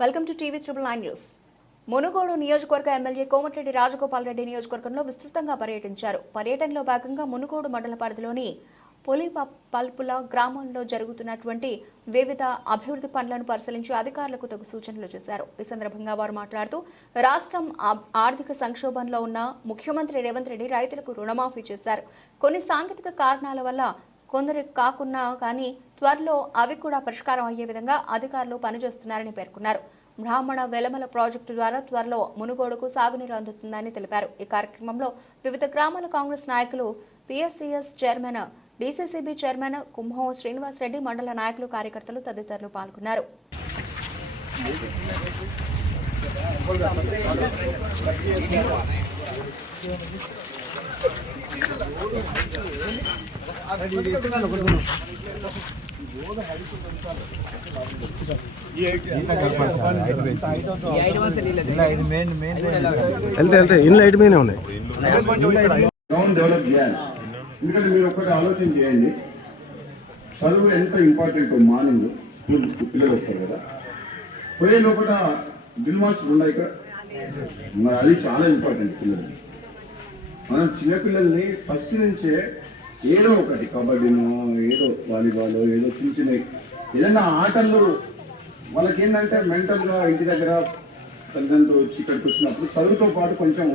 Welcome to TV triple nine news. Munugode నియోజకవర్గ MLA Komatireddy Rajagopal Reddy నియోజకవర్గంలో విస్తృతంగా పర్యటించారు. పర్యటనలో భాగంగా మునుగోడు మండల పరిధిలోని పొలిప పల్పుల గ్రామంలో జరుగుతున్నటువంటి వివిధ అభివృద్ధి పనులను పరిశీలించి అధికారులకు తగు సూచనలు చేశారు. ఈ సందర్భంగా వారు మాట్లాడుతూ రాష్ట్రం ఆర్థిక సంక్షోభంలో ఉన్న ముఖ్యమంత్రి రేవంత్ రెడ్డి రైతులకు రుణమాఫీ చేశారు. కొన్ని సాంకేతిక కారణాల వల్ల కొందరు కాకున్నా కానీ త్వరలో అవి కూడా పరిష్కారం అయ్యే విధంగా అధికారులు పనిచేస్తున్నారని పేర్కొన్నారు. బ్రాహ్మణ వెలమల ప్రాజెక్టు ద్వారా త్వరలో మునుగోడుకు సాగునీరు అందుతుందని తెలిపారు. ఈ కార్యక్రమంలో వివిధ గ్రామాల కాంగ్రెస్ నాయకులు PSCS chairman DCCB chairman Kumbham Srinivas Reddy మండల నాయకులు కార్యకర్తలు తదితరులు పాల్గొన్నారు. వెళ్తే వెళ్తే ఇన్ లైట్ మీదనే ఉన్నాయి డెవలప్ చేయాలి. ఎందుకంటే మీరు ఒక్కటి ఆలోచన చేయండి. చదువు ఎంత ఇంపార్టెంట్ మార్నింగ్ పిల్లలు వస్తారు కదా. పోయే లోపల డ్రిల్ మాస్టర్ ఉన్నాయి ఇక్కడ. మరి అది చాలా ఇంపార్టెంట్ పిల్లలు మనం చిన్నపిల్లల్ని ఫస్ట్ నుంచే ఏదో ఒకటి కబడ్డీనో ఏదో వాలీబాల్ ఏదో చిన్న చిన్న ఏదైనా ఆటలు వాళ్ళకి ఏంటంటే మెంటల్గా ఇంటి దగ్గర తల్లిదండ్రులు వచ్చి ఇక్కడికి వచ్చినప్పుడు చదువుతో పాటు కొంచెం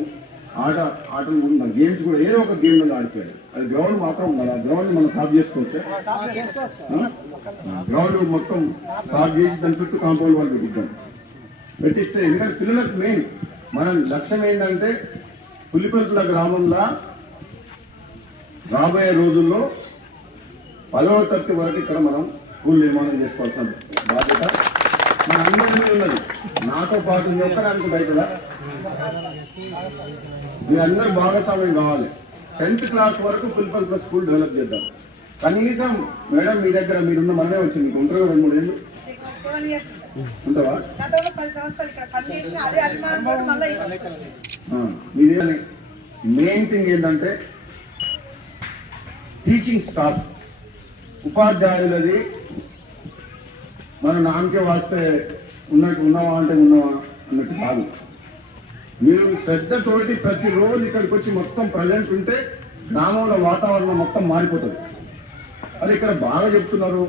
ఆట ఆటలు కూడా గేమ్స్ కూడా ఏదో ఒక గేమ్లో ఆడిపోయాడు అది గ్రౌండ్ మాత్రం ఉండాలి ఆ గ్రౌండ్ మనం సాఫ్ చేసుకోవచ్చు? గ్రౌండ్ మొత్తం సాఫ్ చేసి దాని చుట్టూ కాంపౌండ్ వాళ్ళు పెట్టిద్దాం. పెట్టిస్తే ఎందుకంటే పిల్లలకు మెయిన్ మనం లక్ష్యం ఏంటంటే పులిపల్పుల గ్రామంలో రాబోయే రోజుల్లో పదవ తరగతి వరకు ఇక్కడ మనం స్కూల్ నిర్మాణం చేసుకోవాల్సిన బాధ్యత మన అందరి ఉన్నది. నాతో పాటు మీ ఒక్కడానికి బయట మీ అందరు భాగస్వామ్యం కావాలి. టెన్త్ క్లాస్ వరకు పులిపల్పుల స్కూల్ డెవలప్ చేద్దాం. కనీసం మేడం మీ దగ్గర మీరున్న మనమే వచ్చింది మీకు ఉంటారు రెండు మూడు ఏళ్ళు? ఉంటావా? మీదే మెయిన్ థింగ్ ఏంటంటే టీచింగ్ స్టాఫ్ ఉపాధ్యాయులది మన నామకే వాస్తే ఉన్నట్టు ఉన్నావా అంటే ఉన్నావా అన్నట్టు కాదు. మీరు శ్రద్ధతోటి ప్రతిరోజు ఇక్కడికి వచ్చి మొత్తం ప్రజెంట్ ఉంటే గ్రామంలో వాతావరణం మొత్తం మారిపోతుంది. అది ఇక్కడ బాగా చెప్తున్నారు.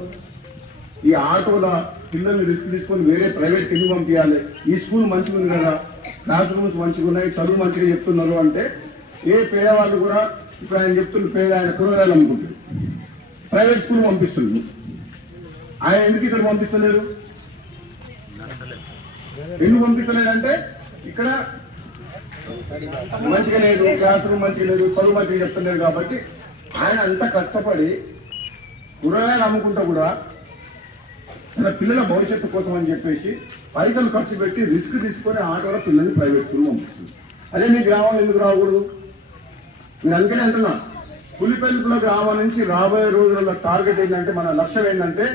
ఈ ఆటోల పిల్లల్ని రిస్క్ తీసుకొని వేరే ప్రైవేట్ కింద పంపించాలి ఈ స్కూల్ మంచిగా ఉంది కదా. క్లాస్ రూమ్స్ మంచిగా ఉన్నాయి చదువు మంచిగా చెప్తున్నారు అంటే ఏ పేదవాళ్ళు కూడా ఇప్పుడు ఆయన చెప్తున్న పేద ఆయన కూరగాయలు అమ్ముకుంటారు ప్రైవేట్ స్కూల్ పంపిస్తుంది. ఆయన ఎందుకు ఇక్కడ పంపిస్తలేరు? ఎందుకు పంపిస్తలేదంటే ఇక్కడ మంచిగా లేదు క్లాస్ రూమ్ మంచిగా లేదు చదువు మంచిగా చెప్తలేరు కాబట్టి ఆయన అంత కష్టపడి కూరగాయలు అమ్ముకుంటా కూడా తన పిల్లల భవిష్యత్తు కోసం అని చెప్పేసి పైసలు ఖర్చు పెట్టి రిస్క్ తీసుకొని ఆటోలో పిల్లల్ని ప్రైవేట్ స్కూల్ పంపిస్తుంది. అదే మీ గ్రామం ఎందుకు రాకూడదు? నేను అందుకనే అంటున్నా. పులిపెల్పుల గ్రామం నుంచి రాబోయే రోజులలో టార్గెట్ ఏంటంటే మన లక్ష్యం ఏంటంటే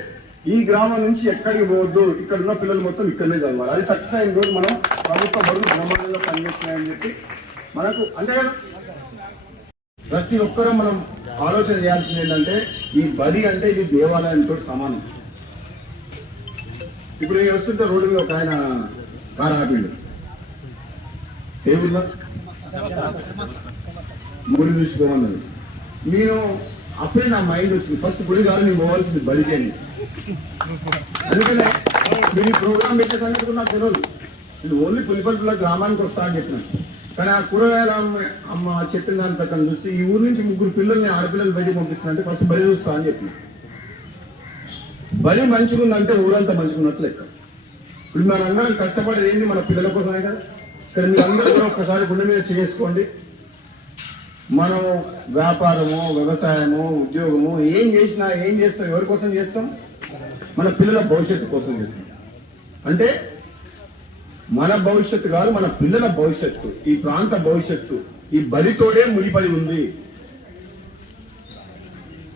ఈ గ్రామం నుంచి ఎక్కడికి పోవద్దు ఇక్కడ ఉన్న పిల్లలు మొత్తం ఇక్కడనే చదవాలి. అది సక్సెస్ అయిన రోజు మనం ప్రభుత్వ బడులు బ్రహ్మాండంగా పనిచేస్తున్నాయని చెప్పి మనకు అంతే కదా? ప్రతి ఒక్కరూ మనం ఆలోచన చేయాల్సింది ఏంటంటే ఈ బడి అంటే ఇది దేవాలయంతో సమానం. ఇప్పుడు నేను వస్తుంటే రోడ్డు మీద ఒక ఆయన కారు ఆపిండు. టేబుల్లో గుడి చూసుకోమన్నది నేను అప్పుడే నా మైండ్ వచ్చింది. ఫస్ట్ గుడి కాదు నేను పోవాల్సింది బడికి అని. అందుకనే మీరు ఈ ప్రోగ్రామ్ పెట్టే సంగతి నాకు తెలియదు నేను ఓన్లీ పులిపల్లిలో గ్రామానికి వస్తా అని చెప్పినాను కానీ ఆ కూరగాయల అమ్మ చెప్పిన దాని ప్రకారం చూస్తే ఈ ఊరు నుంచి ముగ్గురు పిల్లల్ని ఆడపిల్లలు బయటికి పంపిస్తానంటే ఫస్ట్ బలి చూస్తా అని చెప్పిన. బలి మంచిగుందంటే ఊరంతా మంచిగా ఉన్నట్లు. లెక్క ఇప్పుడు మనందరం కష్టపడేది ఏంటి మన పిల్లల కోసమే కదా. ఇక్కడ మీరందరూ కూడా ఒక్కసారి గుండె మీద చేసుకోండి మనం వ్యాపారము వ్యవసాయము ఉద్యోగము ఏం చేసినా ఏం చేస్తాం ఎవరి కోసం చేస్తాం? మన పిల్లల భవిష్యత్తు కోసం చేస్తాం. అంటే మన భవిష్యత్తు కాదు మన పిల్లల భవిష్యత్తు ఈ ప్రాంత భవిష్యత్తు ఈ బడితోడే ముడిపడి ఉంది.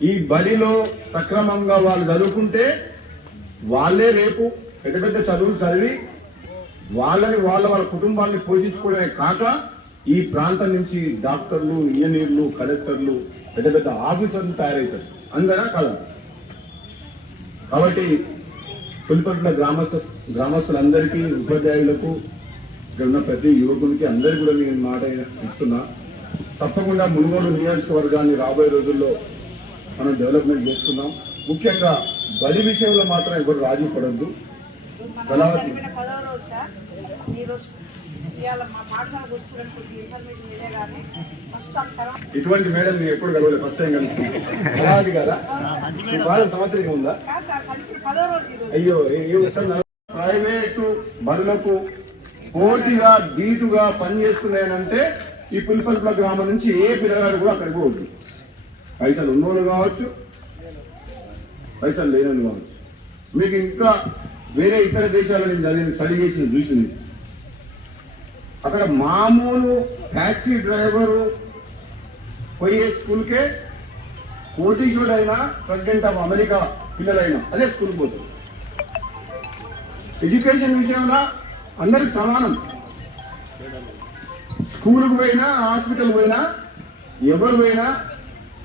ఈ బడిలో సక్రమంగా వాళ్ళు చదువుకుంటే వాళ్ళే రేపు పెద్ద పెద్ద చదువులు చదివి వాళ్ళని వాళ్ళ వాళ్ళ కుటుంబాన్ని పోషించుకోవడమే కాక ఈ ప్రాంతం నుంచి డాక్టర్లు ఇంజనీర్లు కలెక్టర్లు పెద్ద పెద్ద ఆఫీసర్లు తయారవుతారు. అందరా కదా కాబట్టి పులిపట్ల గ్రామస్థ గ్రామస్తులందరికీ ఉపాధ్యాయులకు ఇక్కడ ఉన్న ప్రతి యువకులకి అందరికీ కూడా నేను మాట ఇస్తున్నా. తప్పకుండా మునుగోడు నియోజకవర్గాన్ని రాబోయే రోజుల్లో మనం డెవలప్మెంట్ చేస్తున్నాం. ముఖ్యంగా బలి విషయంలో మాత్రం ఎవరు రాజీ పడద్దు. ఇవాళ మా పాఠశాలకు ఇన్ఫర్మేషన్ ఇదే కానీ ఫస్ట్ ఆ తర్వాత ఇటువంటి మేడం నేను ఎప్పుడు కలవలేదు ఫస్ట్ టైం కళావతి కదా? బాధ సంవత్సరం ఉందా? కాదు సార్ సరిగ్గా పదవ రోజు ఈరోజు అయ్యో ఏ- విషయం ప్రైవేటు బడులకు పోటీగా ధీటుగా పనిచేస్తున్నాయనంటే ఈ పులిపల్పుల గ్రామం నుంచి ఏ పిల్లగాడు కూడా అక్కడికి పోవద్దు. పైసలు ఉన్నోళ్ళు కావచ్చు పైసలు లేనోళ్ళు కావచ్చు. మీకు ఇంకా వేరే ఇతర దేశాల్లో నేను చదివిన స్టడీ చేసిన చూసింది. అక్కడ మామూలు ట్యాక్సీ డ్రైవరు పోయే స్కూల్కే కోటీశ్వరుడైనా ప్రెసిడెంట్ ఆఫ్ అమెరికా పిల్లలైనా అదే స్కూల్ పోతుంది ఎడ్యుకేషన్ విషయంలో అందరికి సమానం. స్కూల్కి పోయినా హాస్పిటల్ పోయినా ఎవరు పోయినా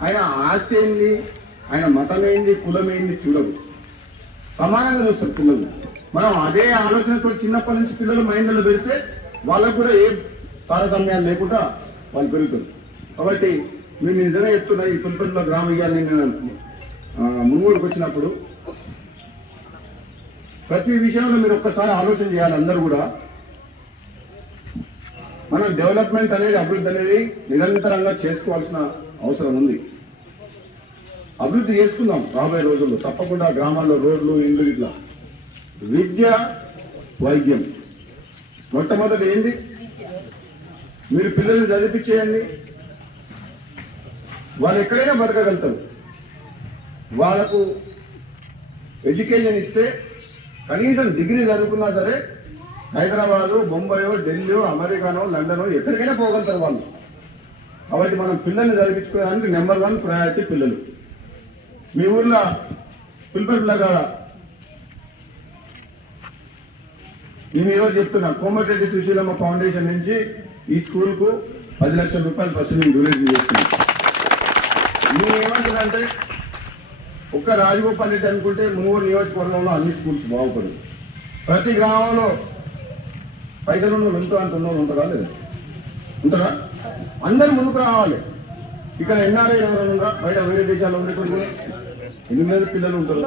ఆయన ఆస్తి ఏంది ఆయన మతం ఏంది కులం ఏంది చూడదు సమానంగా చూస్తారు పిల్లలు. మనం అదే ఆలోచనతో చిన్నప్పటి నుంచి పిల్లలు మైండ్లో పెడితే వాళ్ళకు కూడా ఏ తారతమ్యాలు లేకుండా వాళ్ళు పెరుగుతారు కాబట్టి మేము నిజంగా చెప్తున్నా ఈ పులిపల్లిలో గ్రామ ఇయ్యాలని నేను మునుగోడుకు వచ్చినప్పుడు ప్రతి విషయంలో మీరు ఒక్కసారి ఆలోచన చేయాలి అందరూ కూడా. మనం డెవలప్మెంట్ అనేది అభివృద్ధి అనేది నిరంతరంగా చేసుకోవాల్సిన అవసరం ఉంది. అభివృద్ధి చేసుకుందాం రాబోయే రోజుల్లో. తప్పకుండా గ్రామాల్లో రోడ్లు ఇండ్లు ఇట్లా. విద్య వైద్యం. మొట్టమొదటి ఏంది? మీరు పిల్లల్ని చదివించేయండి వాళ్ళు ఎక్కడైనా బతకగలుగుతారు. వాళ్ళకు ఎడ్యుకేషన్ ఇస్తే కనీసం డిగ్రీ చదువుకున్నా సరే హైదరాబాదు బొంబాయో ఢిల్లీ అమెరికానో లండనో ఎక్కడికైనా పోగలుగుతారు వాళ్ళు. కాబట్టి మనం పిల్లల్ని చదివించుకోవడానికి నెంబర్ వన్ ప్రయారిటీ పిల్లలు. మీ ఊర్లో పిల్లల నేను ఈరోజు చెప్తున్నా కోమటిరెడ్డి సుశీలమ్మ ఫౌండేషన్ నుంచి ఈ స్కూల్కు పది లక్షల రూపాయలు ఫస్ట్ నేను డొనేషన్ చేస్తున్నాను నేను ఏమంటున్నానంటే ఒక్క రాజగోపాల్ రెడ్డి అనుకుంటే మునుగోడు నియోజకవర్గంలో అన్ని స్కూల్స్ బాగుపడు ప్రతి గ్రామంలో పైసలు ఉన్న ఎంతో అంత ఉన్నోళ్ళు ఉంటారా లేదా? ఉంటారా? అందరూ ముందుకు రావాలి. ఇక్కడ ఎన్ఆర్ఐ ఎవరైనా ఉన్నారా బయట వేరే దేశాల్లో ఉండేటువంటి ఎనిమిది మంది పిల్లలు ఉంటారు?